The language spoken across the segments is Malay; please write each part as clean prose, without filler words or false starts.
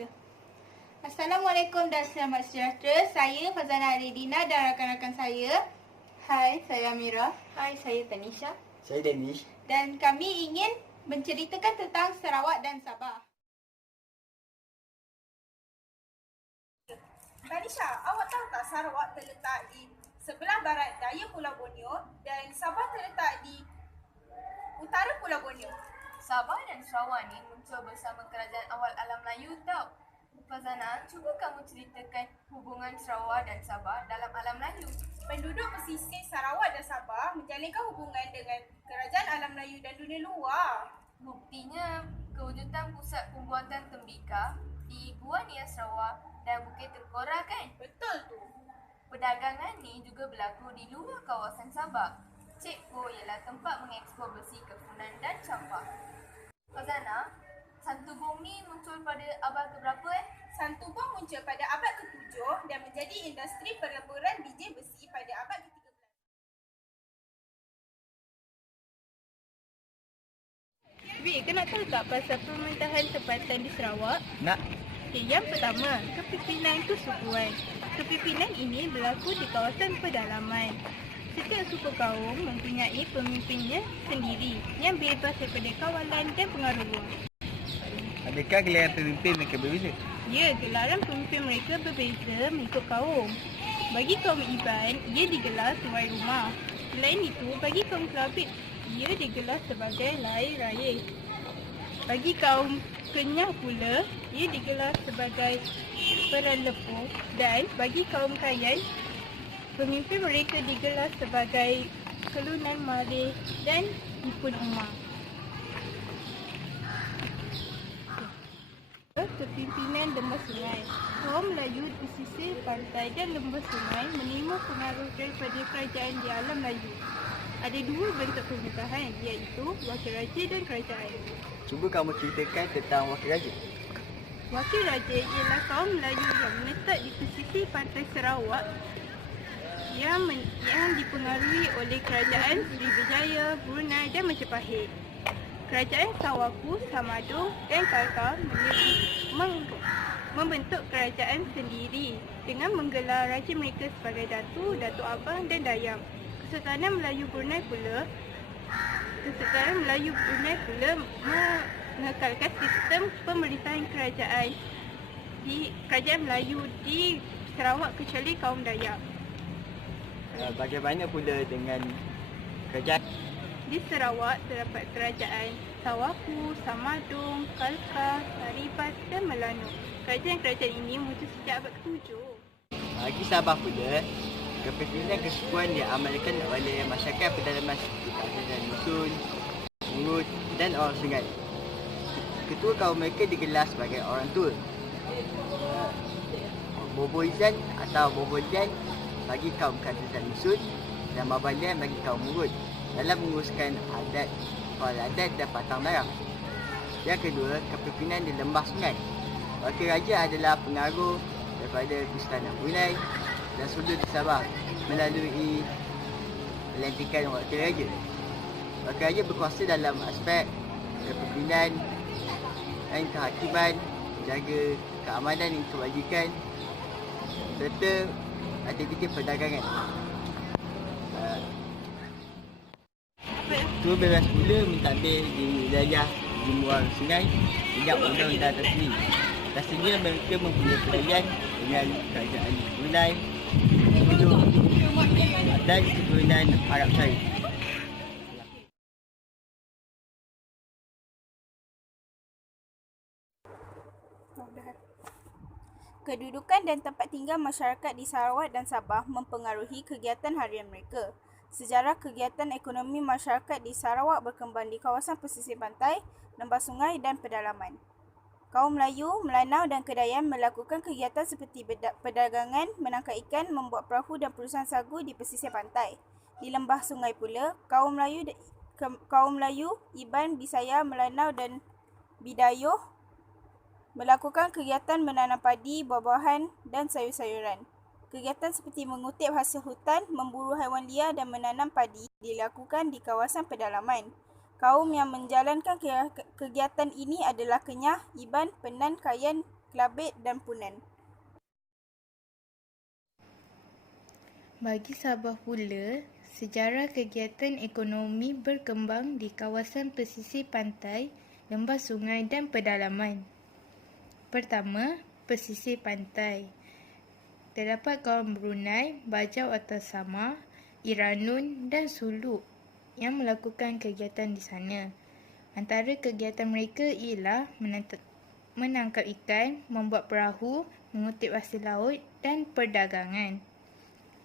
cerita. Assalamualaikum dan selamat sejahtera. Saya Fazana Aridina dan rakan-rakan saya. Hai, saya Amira. Hai, saya Tanisha. Saya Danish. Dan kami ingin menceritakan tentang Sarawak dan Sabah. Tanisha, awak tahu tak Sarawak terletak di sebelah barat daya Pulau Borneo dan Sabah terletak di utara Pulau Borneo? Sabah dan Sarawak ni muncul bersama kerajaan awal alam Melayu tau. Fazana, cuba kamu ceritakan hubungan Sarawak dan Sabah dalam alam Melayu. Penduduk pesisir Sarawak dan Sabah menjalinkan hubungan dengan kerajaan alam Melayu dan dunia luar. Buktinya, kewujudan pusat pembuatan tembikar di Gua Nia Sarawak dan Bukit Terkora kan? Betul tu. Perdagangan ni juga berlaku di luar kawasan Sabah. Cekpo ialah tempat mengekspor besi kefunan dan campur. Fazana, Santubong ni muncul pada abad keberapa Santubong muncul pada abad ke-7 dan menjadi industri peleburan biji besi pada abad ke-13. Wik, kau nak tahu tak pasal pemerintahan tempatan di Sarawak? Nak? Okay, yang pertama, kepimpinan kesukuan. Kepimpinan ini berlaku di kawasan pedalaman. Setiap suku kaum mempunyai pemimpinnya sendiri yang bebas daripada kawalan dan pengaruh luar. Adakah gelaran pemimpin mereka berbeza? Ya, gelaran pemimpin mereka berbeza mengikut kaum. Bagi kaum Iban, ia digelar tuan rumah. Selain itu, bagi kaum Kelabit, ia digelar sebagai Lai Raya. Bagi kaum Kenyah pula, ia digelar sebagai Peran Lepuh. Dan bagi kaum Kayan, pemimpin mereka digelar sebagai Kelunan Malih dan Ipun Umar. Kepimpinan lembah sungai. Kaum Melayu di pesisir pantai dan lembah sungai menerima pengaruh daripada kerajaan di alam Melayu. Ada dua bentuk pemerintahan, iaitu wakil raja dan kerajaan. Cuba kamu ceritakan tentang wakil raja. Wakil raja ialah kaum Melayu yang menetap di pesisir pantai Sarawak yang dipengaruhi oleh kerajaan Srivijaya, Brunei dan Majapahit. Kerajaan Sawaku, Samadong dan Kalka membentuk kerajaan sendiri dengan menggelar raja mereka sebagai Datu, Datuk Abang dan Dayang. Kesultanan Melayu Brunei pula mengekalkan sistem pemerintahan kerajaan Melayu di Sarawak kecuali kaum Dayak. Bagaimana pula dengan kerajaan? Di Sarawak terdapat kerajaan Sawaku, Samadong, Kalka, Saribas dan Melanu. Kerajaan-kerajaan ini muncul sejak abad ke-7. Bagi Sabah pula, kepimpinan kesukuan diamalkan oleh masyarakat pedalaman seperti Pakcik dan Dusun, Urut dan orang Sungai. Ketua kaum mereka digelar sebagai orang tua. Boboizan atau Bobojan bagi kaum Pakcik dan Dusun dan Mabalian bagi kaum Urut dalam menguruskan adat, adat dan patang darah. Yang kedua, kepimpinan di lembah sungai. Wakil raja adalah pengaruh daripada Kesultanan Brunei dan Sulu di Sabah melalui pelantikan wakil raja. Wakil raja berkuasa dalam aspek kepimpinan dan kehakiman, menjaga keamanan dan kebajikan serta aktiviti perdagangan. Ketua bebas pula mentadbir di wilayah Jumbuang Sungai sejak undang-undang tersebut. Pastinya mereka mempunyai perayaan dengan kerajaan Brunei, Sulu dan keturunan Arab Saudi. Kedudukan dan tempat tinggal masyarakat di Sarawak dan Sabah mempengaruhi kegiatan harian mereka. Sejarah kegiatan ekonomi masyarakat di Sarawak berkembang di kawasan pesisir pantai, lembah sungai dan pedalaman. Kaum Melayu, Melanau dan Kedayan melakukan kegiatan seperti perdagangan, menangkap ikan, membuat perahu dan perusahaan sagu di pesisir pantai. Di lembah sungai pula, kaum Melayu, Iban, Bisaya, Melanau dan Bidayuh melakukan kegiatan menanam padi, buah-buahan dan sayur-sayuran. Kegiatan seperti mengutip hasil hutan, memburu haiwan liar dan menanam padi dilakukan di kawasan pedalaman. Kaum yang menjalankan kegiatan ini adalah Kenyah, Iban, Penan, Kayan Kelabit dan Punan. Bagi Sabah pula, sejarah kegiatan ekonomi berkembang di kawasan pesisir pantai, lembah sungai dan pedalaman. Pertama, pesisir pantai. Terdapat kaum Brunei, Bajau atau Samar, Iranun dan Suluk yang melakukan kegiatan di sana. Antara kegiatan mereka ialah menangkap ikan, membuat perahu, mengutip hasil laut dan perdagangan.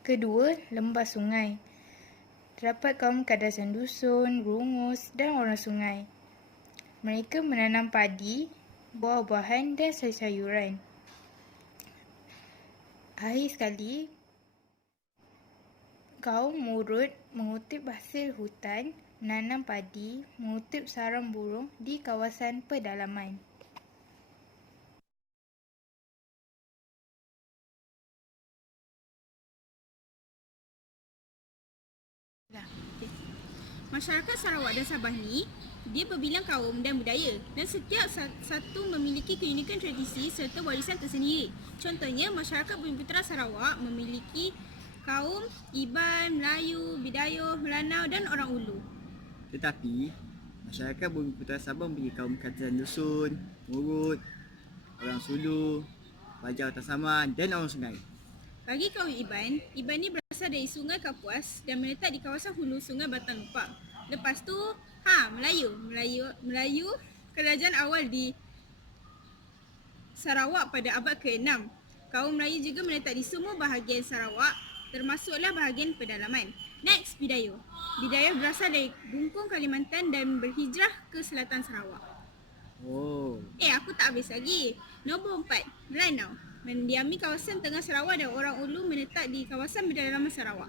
Kedua, lembah sungai. Terdapat kaum Kadasan Dusun, Rungus dan orang sungai. Mereka menanam padi, buah-buahan dan sayur-sayuran. Akhir sekali, kaum Murut mengutip hasil hutan, menanam padi, mengutip sarang burung di kawasan pedalaman. Masyarakat Sarawak dan Sabah ni, dia berbilang kaum dan budaya dan setiap satu memiliki keunikan tradisi serta warisan tersendiri. Contohnya, masyarakat Bumiputera Sarawak memiliki kaum Iban, Melayu, Bidayuh, Melanau dan orang Ulu. Tetapi, masyarakat Bumiputera Sabah mempunyai kaum Kadasan Dusun, Murut, orang Sulu, Bajau atau Samar dan orang sungai. Bagi kaum Iban ni berasal dari Sungai Kapuas dan meletak di kawasan hulu Sungai Batang Lupak. Lepas tu, Melayu, kerajaan awal di Sarawak pada abad ke-6. Kaum Melayu juga meletak di semua bahagian Sarawak, termasuklah bahagian pedalaman. Next, Bidayuh. Bidayuh berasal dari Bungkung, Kalimantan dan berhijrah ke selatan Sarawak. Oh, Aku tak habis lagi. Nombor 4, Melanau. Mendiami kawasan tengah Sarawak dan orang Ulu menetap di kawasan pedalaman Sarawak.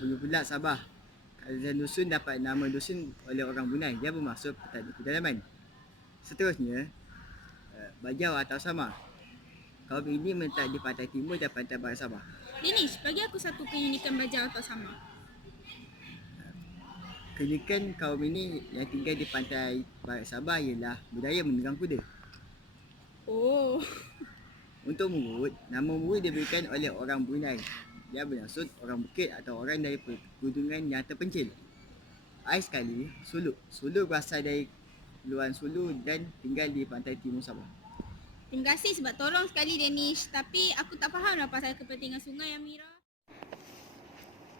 punya pula Sabah. Kadasan Dusun dapat nama dusun oleh orang Brunei. Dia bermaksud petani pedalaman. Seterusnya, Bajau atau Samar. Kaum ini menetap di pantai timur dan pantai barat Sabah. Dinish, bagi aku satu keunikan Bajau atau Samar. Keunikan kaum ini yang tinggal di pantai barat Sabah ialah budaya menunggang kuda. Oh. Untuk Murut, nama Murut diberikan oleh orang Brunei. Dia bermaksud orang bukit atau orang dari pegunungan yang terpencil. Akhir sekali, Suluk. Suluk berasal dari Luar Sulu dan tinggal di pantai timur Sabah. Terima kasih sebab tolong sekali Danish. Tapi aku tak fahamlah pasal kepentingan sungai Amira.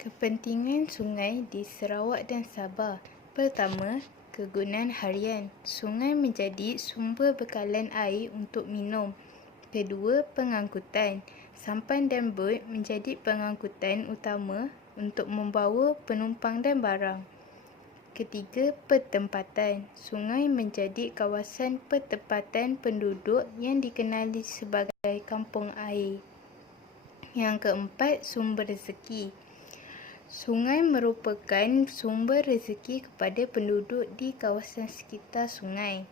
Kepentingan sungai di Sarawak dan Sabah. Pertama, kegunaan harian. Sungai menjadi sumber bekalan air untuk minum. Kedua, pengangkutan. Sampan dan bot menjadi pengangkutan utama untuk membawa penumpang dan barang. Ketiga, pertempatan. Sungai menjadi kawasan pertempatan penduduk yang dikenali sebagai kampung air. Yang keempat, sumber rezeki. Sungai merupakan sumber rezeki kepada penduduk di kawasan sekitar sungai.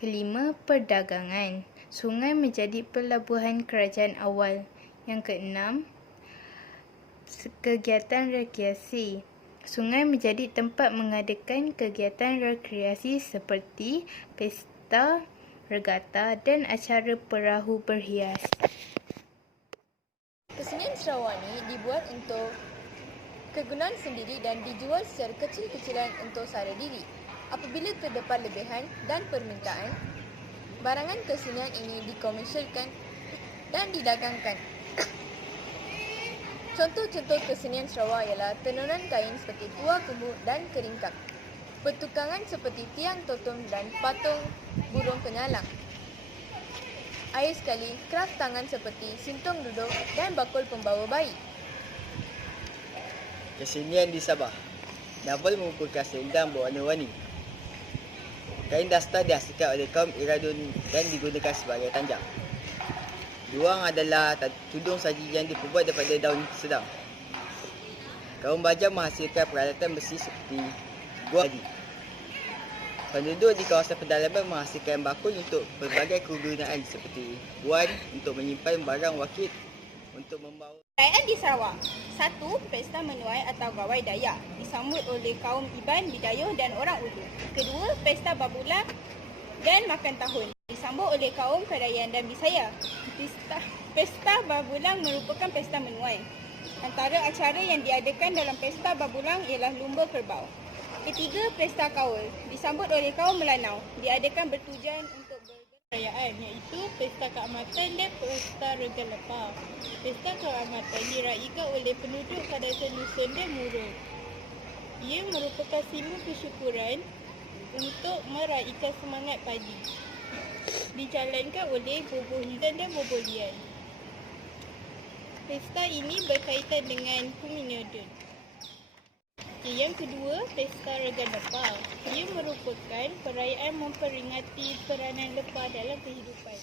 Kelima, perdagangan. Sungai menjadi pelabuhan kerajaan awal. Yang keenam, kegiatan rekreasi. Sungai menjadi tempat mengadakan kegiatan rekreasi seperti pesta, regata dan acara perahu berhias. Kesenian Sarawak ni dibuat untuk kegunaan sendiri dan dijual secara kecil-kecilan untuk sara diri. Apabila terdapat lebihan dan permintaan, barangan kesenian ini dikomersialkan dan didagangkan. Contoh-contoh kesenian Sarawak ialah tenunan kain seperti tua kembu dan keringkap, pertukangan seperti tiang totom dan patung burung penyalang. Akhir sekali, kraf tangan seperti sintong duduk dan bakul pembawa bayi. Kesenian di Sabah. Nabal mengumpulkan selendang berwarna-warni. Kain dastar dihasilkan oleh kaum Iradun dan digunakan sebagai tanjak. Duang adalah tudung saji yang diperbuat daripada daun sedang. Kaum Bajau menghasilkan peralatan besi seperti guang. Penduduk di kawasan pedalaman menghasilkan bakul untuk pelbagai kegunaan seperti buan untuk menyimpan barang wakil untuk membawa. Perayaan di Sarawak. 1. Pesta Menuai atau Gawai Dayak disambut oleh kaum Iban, Bidayuh dan orang Ulu. Kedua, Pesta Babula dan makan tahun. Disambut oleh kaum Kedayan dan Bisaya. Pesta Babulang merupakan pesta menuai. Antara acara yang diadakan dalam pesta Babulang ialah lumba kerbau. Ketiga, pesta Kaul. Disambut oleh kaum Melanau. Diadakan bertujuan untuk perayaan iaitu pesta keamatan dan pesta Rega Lepah. Pesta keamatan diraikan oleh penduduk Kadazan Dusun dan Murut. Ia merupakan simbol kesyukuran untuk meraihkan semangat padi. Dijalankan oleh Bobo Hizan dan Bobo Lian. Pesta ini berkaitan dengan Kuminodun. Yang kedua, pesta Rega Lepah. Ia merupakan perayaan memperingati peranan lepah dalam kehidupan.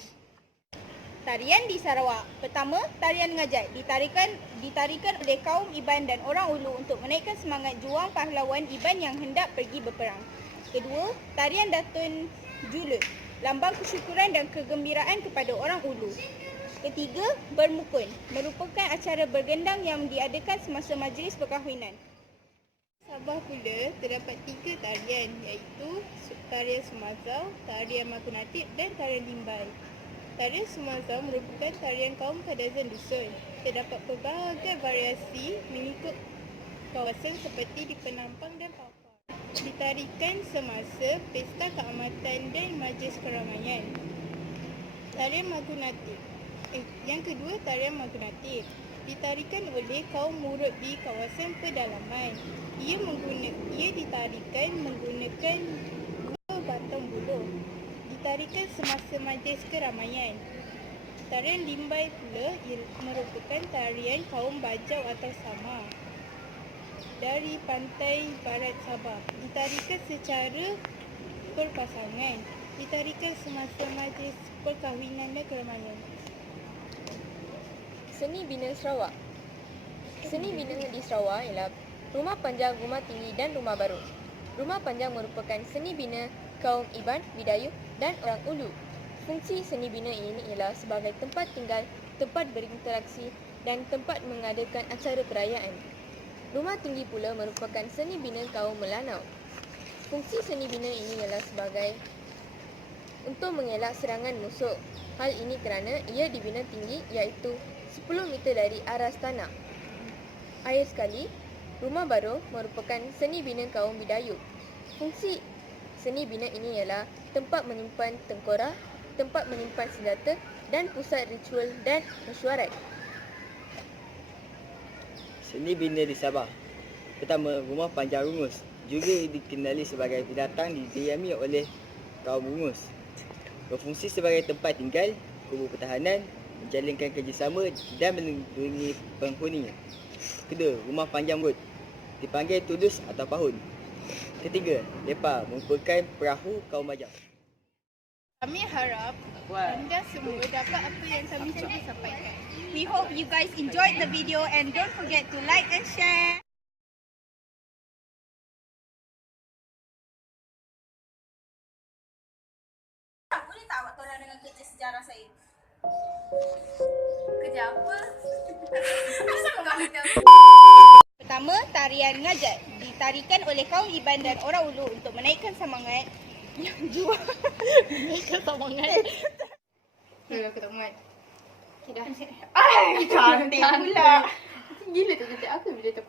Tarian di Sarawak. Pertama, tarian ngajat ditarikan oleh kaum Iban dan orang Ulu untuk menaikkan semangat juang pahlawan Iban yang hendak pergi berperang. Kedua, tarian Datun Julut, lambang kesyukuran dan kegembiraan kepada orang Ulu. Ketiga, bermukun, merupakan acara bergendang yang diadakan semasa majlis perkahwinan. Sabah pula terdapat 3 tarian iaitu tarian Sumazau, tarian Magunatip dan tarian Limbai. Tarian Sumazau merupakan tarian kaum Kadazan Dusun. Terdapat pelbagai variasi mengikut kawasan seperti di Penampang dan Papar. Ditarikan semasa pesta keamatan dan majlis keramaian. Tarian Magunatip. Yang kedua, tarian Magunatip ditarikan oleh kaum Murut di kawasan pedalaman. Ia ditarikan menggunakan 2 batang buluh. Ditarikan semasa majlis keramaian. Tarian Limbai pula merupakan tarian kaum Bajau atau Sama dari pantai barat Sabah. Ditarikan secara berpasangan. Ditarikan semasa majlis perkahwinan dan keramaian. Seni Bina Sarawak. Seni bina di Sarawak ialah Rumah Panjang, Rumah Tinggi dan Rumah Baru. Rumah Panjang merupakan seni bina kaum Iban, Bidayuh dan orang Ulu. Fungsi seni bina ini ialah sebagai tempat tinggal, tempat berinteraksi dan tempat mengadakan acara perayaan. Rumah Tinggi pula merupakan seni bina kaum Melanau. Fungsi seni bina ini ialah sebagai untuk mengelak serangan musuh. Hal ini kerana ia dibina tinggi iaitu 10 meter dari aras tanah. Akhir sekali, Rumah Baru merupakan seni bina kaum Bidayuh. Fungsi seni bina ini ialah tempat menyimpan tengkorak, tempat menyimpan senjata dan pusat ritual dan mesyuarat. Seni bina di Sabah. Pertama, Rumah Panjang Rungus. Juga dikenali sebagai binatang didiami oleh kaum Rungus. Berfungsi sebagai tempat tinggal, kubu pertahanan, menjalinkan kerjasama dan melindungi penghuninya. Kedua, Rumah Panjang Rut, dipanggil Tulus atau Pahun. Ketiga, Lepa, merupakan perahu kaum Bajau. Kami harap anda semua dapat apa yang kami cuba sampaikan. We hope you guys enjoyed the video and don't forget to like and share. Boleh tak awak tolong dengan kerja sejarah saya? Kerja apa? Asal kau kata? Pertama, tarian ngajat ditarikan oleh kaum Iban dan orang Ulu untuk menaikkan semangat yang jual. Menaikkan semangat. Aku tak muat. Okay dah. Cantik pula. Gila tu kata aku bila tak